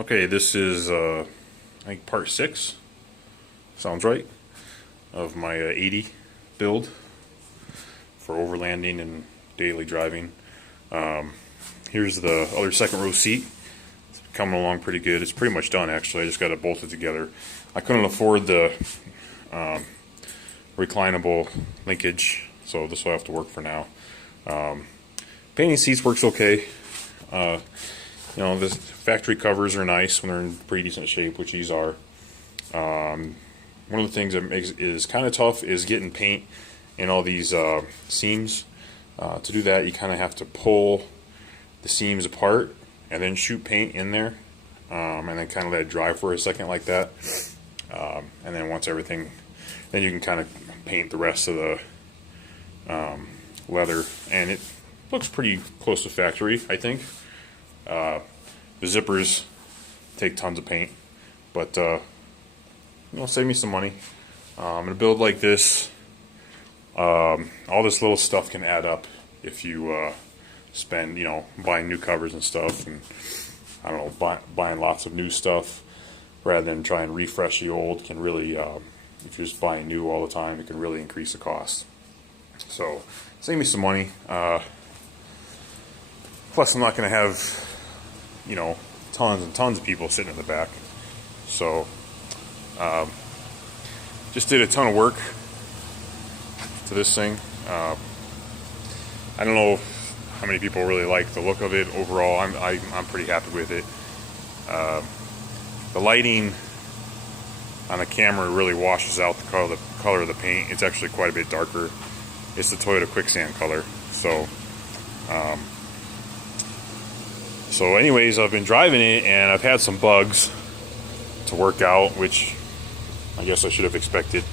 Okay, this is I think part 6, sounds right, of my 80 build for overlanding and daily driving. Here's the other second row seat. It's coming along pretty good. It's pretty much done actually. I just got it bolted together. I couldn't afford the reclinable linkage, so this will have to work for now. Painting seats works okay. You know, the factory covers are nice when they're in pretty decent shape, which these are. One of the things that is kind of tough is getting paint in all these seams. To do that, you kind of have to pull the seams apart and then shoot paint in there, and then kind of let it dry for a second like that. And then once everything, then you can kind of paint the rest of the leather, and it looks pretty close to factory, I think. The zippers take tons of paint, but you know, save me some money. I'm gonna build like this. All this little stuff can add up if you spend, you know, buying new covers and stuff, and I don't know, buying lots of new stuff rather than try and refresh the old can really, if you're just buying new all the time, it can really increase the cost. So save me some money. Plus, I'm not going to have, you know, tons and tons of people sitting in the back. So just did a ton of work to this thing. I don't know how many people really like the look of it. Overall, I'm pretty happy with it. The lighting on the camera really washes out the color of the paint. It's actually quite a bit darker. It's the Toyota Quicksand color. So anyways, I've been driving it and I've had some bugs to work out, which I guess I should have expected.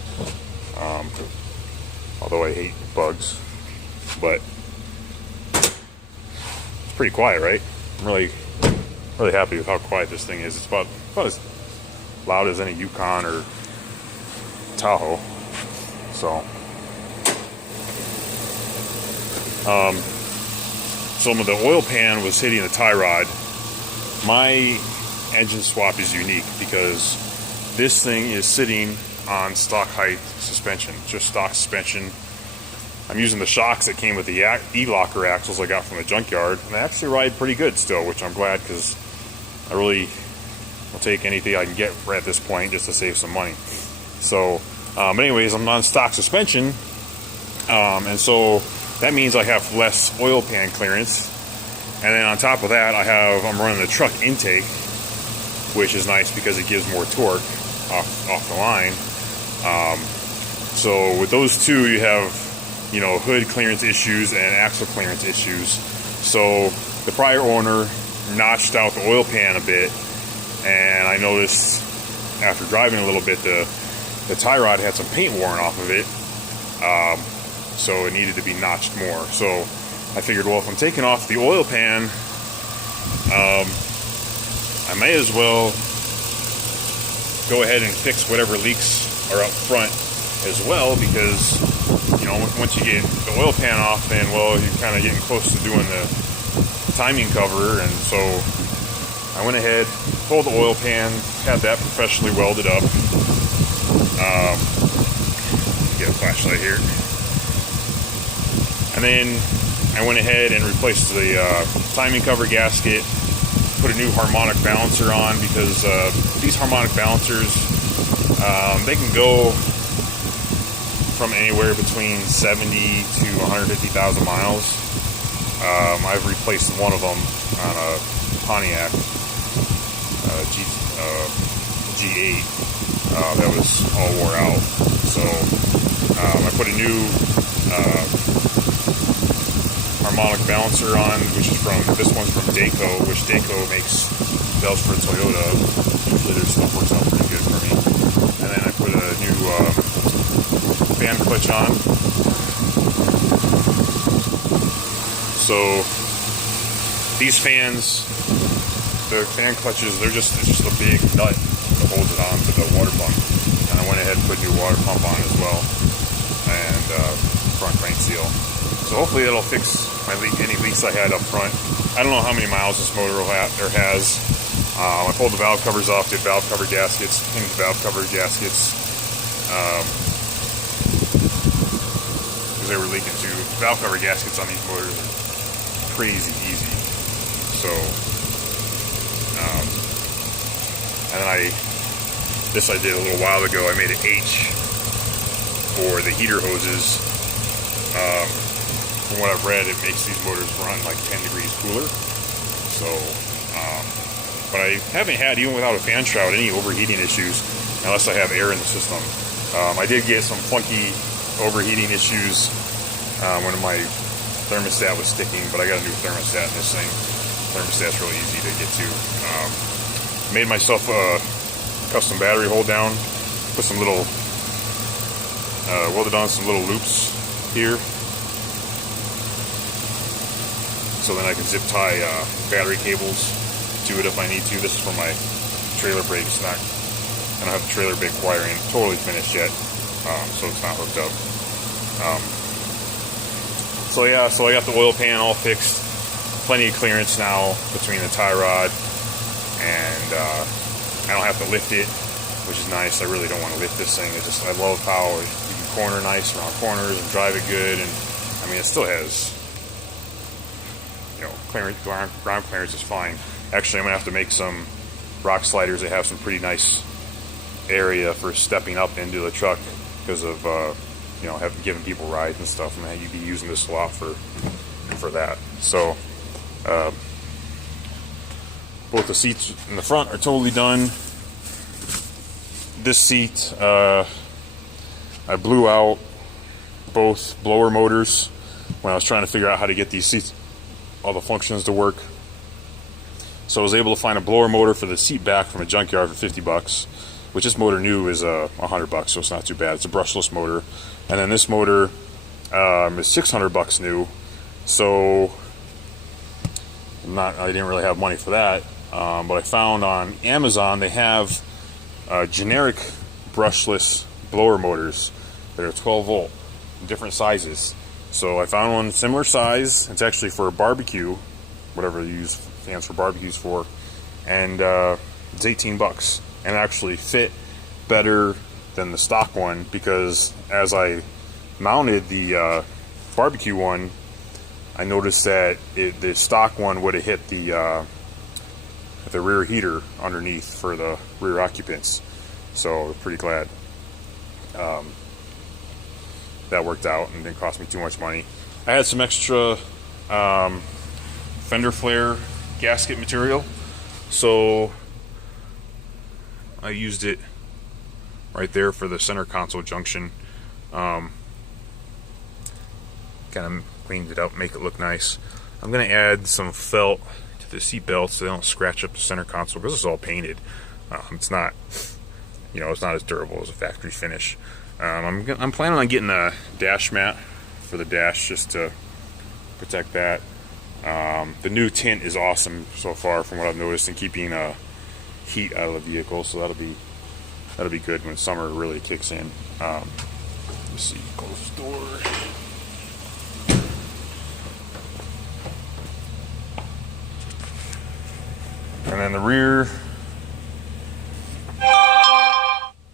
Although I hate bugs, but it's pretty quiet, right? I'm really happy with how quiet this thing is. It's about as loud as any Yukon or Tahoe. So some of the oil pan was hitting the tie rod. My engine swap is unique because this thing is sitting on stock height suspension, just stock suspension. I'm using the shocks that came with the E-Locker axles I got from the junkyard, and they actually ride pretty good still, which I'm glad, because I really will take anything I can get right at this point just to save some money. So anyways, I'm on stock suspension, and so that means I have less oil pan clearance. And then on top of that, I'm running the truck intake, which is nice because it gives more torque off the line. So with those two, you have, you know, hood clearance issues and axle clearance issues. So the prior owner notched out the oil pan a bit, and I noticed after driving a little bit, the tie rod had some paint worn off of it. So it needed to be notched more. So I figured, well, if I'm taking off the oil pan, I may as well go ahead and fix whatever leaks are up front as well, because, you know, once you get the oil pan off, then, well, you're kind of getting close to doing the timing cover. And so I went ahead, pulled the oil pan, had that professionally welded up. Get a flashlight here. And then I went ahead and replaced the timing cover gasket, put a new harmonic balancer on, because these harmonic balancers, they can go from anywhere between 70 to 150,000 miles. I've replaced one of them on a Pontiac G8 that was all wore out. So I put a new harmonic balancer on, this one's from Dayco, which Dayco makes belts for Toyota. Usually their stuff works out pretty good for me. And then I put a new fan clutch on. So these fans, the fan clutches, it's just a big nut that holds it on to the water pump. And I went ahead and put a new water pump on as well, and front crank seal. So hopefully that'll fix any leaks I had up front. I don't know how many miles this motor will have, or has. I pulled the valve covers off, did valve cover gaskets, hinged valve cover gaskets, because they were leaking too. Valve cover gaskets on these motors are crazy easy. So, and then this I did a little while ago. I made an H for the heater hoses. From what I've read, it makes these motors run like 10 degrees cooler. So, but I haven't had, even without a fan shroud, any overheating issues unless I have air in the system. I did get some funky overheating issues when my thermostat was sticking, but I got a new thermostat in this thing. Thermostat's really easy to get to. Made myself a custom battery hold down. Put some little, welded on some little loops here, so then I can zip tie battery cables to it if I need to. This is for my trailer brake. It's not, I don't have the trailer brake wiring totally finished yet, so it's not hooked up. So yeah, so I got the oil pan all fixed. Plenty of clearance now between the tie rod, and I don't have to lift it, which is nice. I really don't want to lift this thing. I love how you can corner nice around corners and drive it good. And I mean, it still has, you know, clearance, ground clearance is fine. Actually, I'm gonna have to make some rock sliders that have some pretty nice area for stepping up into the truck because of you know, giving people rides and stuff, and you'd be using this a lot for that. So both the seats in the front are totally done. This seat, I blew out both blower motors when I was trying to figure out how to get these seats, all the functions to work. So I was able to find a blower motor for the seat back from a junkyard for 50 bucks, which this motor new is $100 bucks, so it's not too bad. It's a brushless motor. And then this motor is 600 bucks new, so I didn't really have money for that. But I found on Amazon they have generic brushless blower motors that are 12 volt, different sizes. So I found one similar size. It's actually for a barbecue, whatever you use fans for barbecues for, and it's 18 bucks, and it actually fit better than the stock one, because as I mounted the barbecue one, I noticed that the stock one would have hit the rear heater underneath for the rear occupants. So pretty glad that worked out and didn't cost me too much money. I had some extra fender flare gasket material, so I used it right there for the center console junction. Kind of cleaned it up, make it look nice. I'm going to add some felt to the seat belts so they don't scratch up the center console, because it's all painted. It's not, you know, it's not as durable as a factory finish. I'm planning on getting a dash mat for the dash just to protect that. The new tint is awesome so far from what I've noticed in keeping heat out of the vehicle, so that'll be good when summer really kicks in. Let's see, close the door. And then the rear,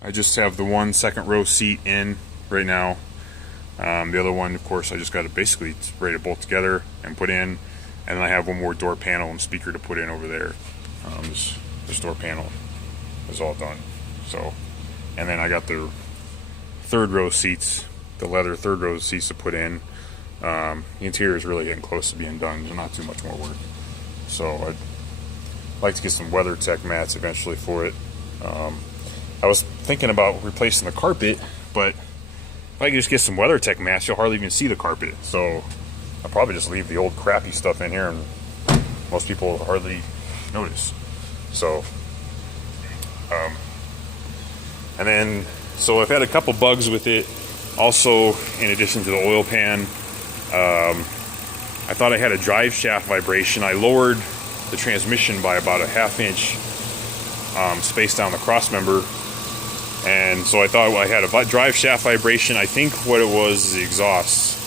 I just have the one second row seat in right now. The other one, of course, I just got to basically ready to bolt together and put in. And then I have one more door panel and speaker to put in over there. This door panel is all done. So, and then I got the third row seats, the leather third row seats to put in. The interior is really getting close to being done. There's not too much more work. So I'd like to get some WeatherTech mats eventually for it. I was thinking about replacing the carpet, but if I could just get some WeatherTech mats, you'll hardly even see the carpet. So I'll probably just leave the old crappy stuff in here, and most people will hardly notice. So, and then, so I've had a couple bugs with it. Also, in addition to the oil pan, I thought I had a drive shaft vibration. I lowered the transmission by about a half-inch space down the cross member, and so I thought I had a drive shaft vibration. I think what it was is the exhaust.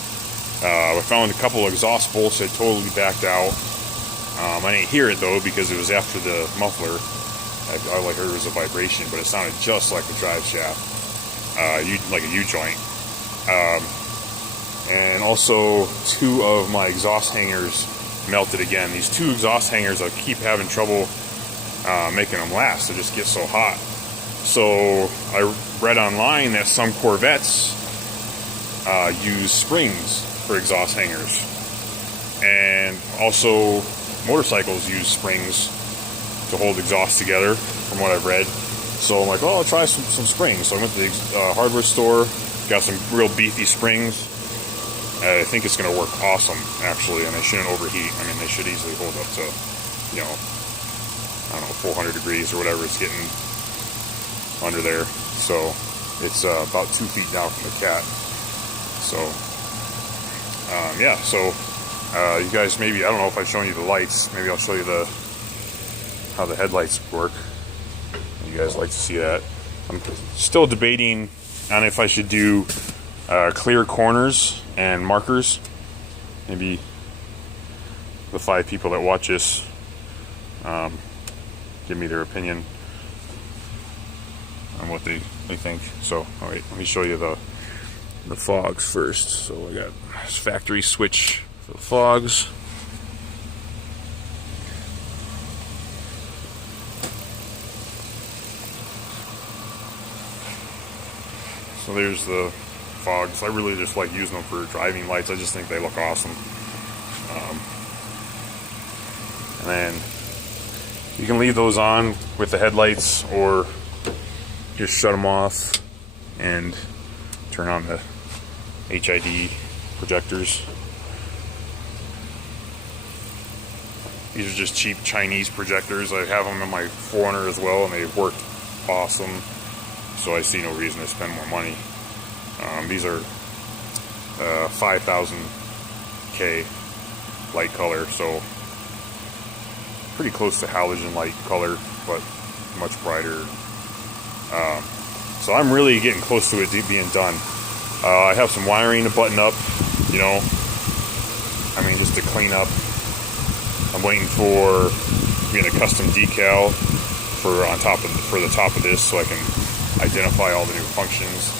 I found a couple of exhaust bolts that totally backed out, I didn't hear it though because it was after the muffler. All I heard was a vibration, but it sounded just like the drive shaft, like a U-joint. And also 2 of my exhaust hangers melted again. These 2 exhaust hangers, I keep having trouble making them last. They just get so hot. So I read online that some Corvettes use springs for exhaust hangers, and also motorcycles use springs to hold exhaust together, from what I've read. So I'm like, oh, I'll try some springs. So I went to the hardware store, got some real beefy springs. I think it's going to work awesome, actually, and they shouldn't overheat. I mean, they should easily hold up to, you know, I don't know, 400 degrees or whatever it's getting under there. So it's about 2 feet down from the cat. So yeah, so you guys, maybe, I don't know if I've shown you the lights. Maybe I'll show you how the headlights work. You guys like to see that. I'm still debating on if I should do clear corners and markers. Maybe the 5 people that watch this give me their opinion on what they think. So, all right, let me show you the fogs first. So I got this factory switch for the fogs. So there's the fogs. I really just like using them for driving lights. I just think they look awesome. And then you can leave those on with the headlights, or just shut them off and turn on the HID projectors. These are just cheap Chinese projectors. I have them in my 4Runner as well, and they work awesome. So I see no reason to spend more money. These are 5000K light color, so pretty close to halogen light color, but much brighter. So I'm really getting close to it being done. I have some wiring to button up, you know. I mean, just to clean up. I'm waiting for getting a custom decal for the top of this, so I can identify all the new functions.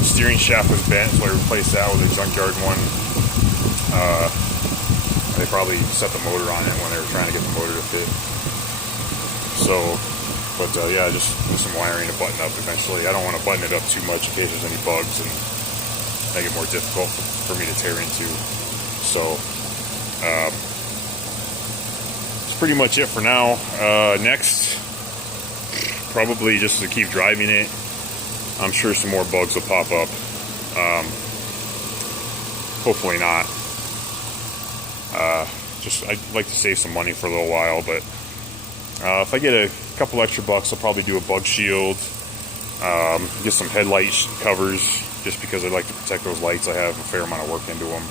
Steering shaft was bent, so I replaced that with a junkyard one. They probably set the motor on it when they were trying to get the motor to fit. So, but yeah, just some wiring to button up eventually. I don't want to button it up too much in case there's any bugs and make it more difficult for me to tear into. So, that's pretty much it for now. Next, probably just to keep driving it. I'm sure some more bugs will pop up. Hopefully not. I'd like to save some money for a little while, but if I get a couple extra bucks, I'll probably do a bug shield, get some headlight covers, just because I like to protect those lights. I have a fair amount of work into them.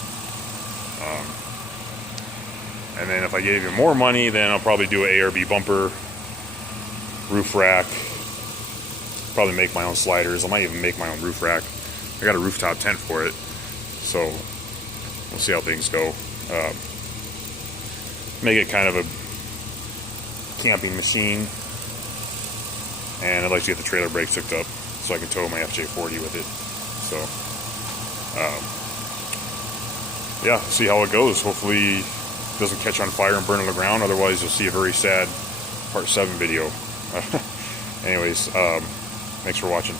And then if I get even more money, then I'll probably do an ARB bumper, roof rack, probably make my own sliders. I might even make my own roof rack. I got a rooftop tent for it, so we'll see how things go. Make it kind of a camping machine, and I'd like to get the trailer brakes hooked up so I can tow my Fj80 with it. So yeah, see how it goes. Hopefully it doesn't catch on fire and burn on the ground, otherwise you'll see a very sad part 7 video. Anyways, thanks for watching.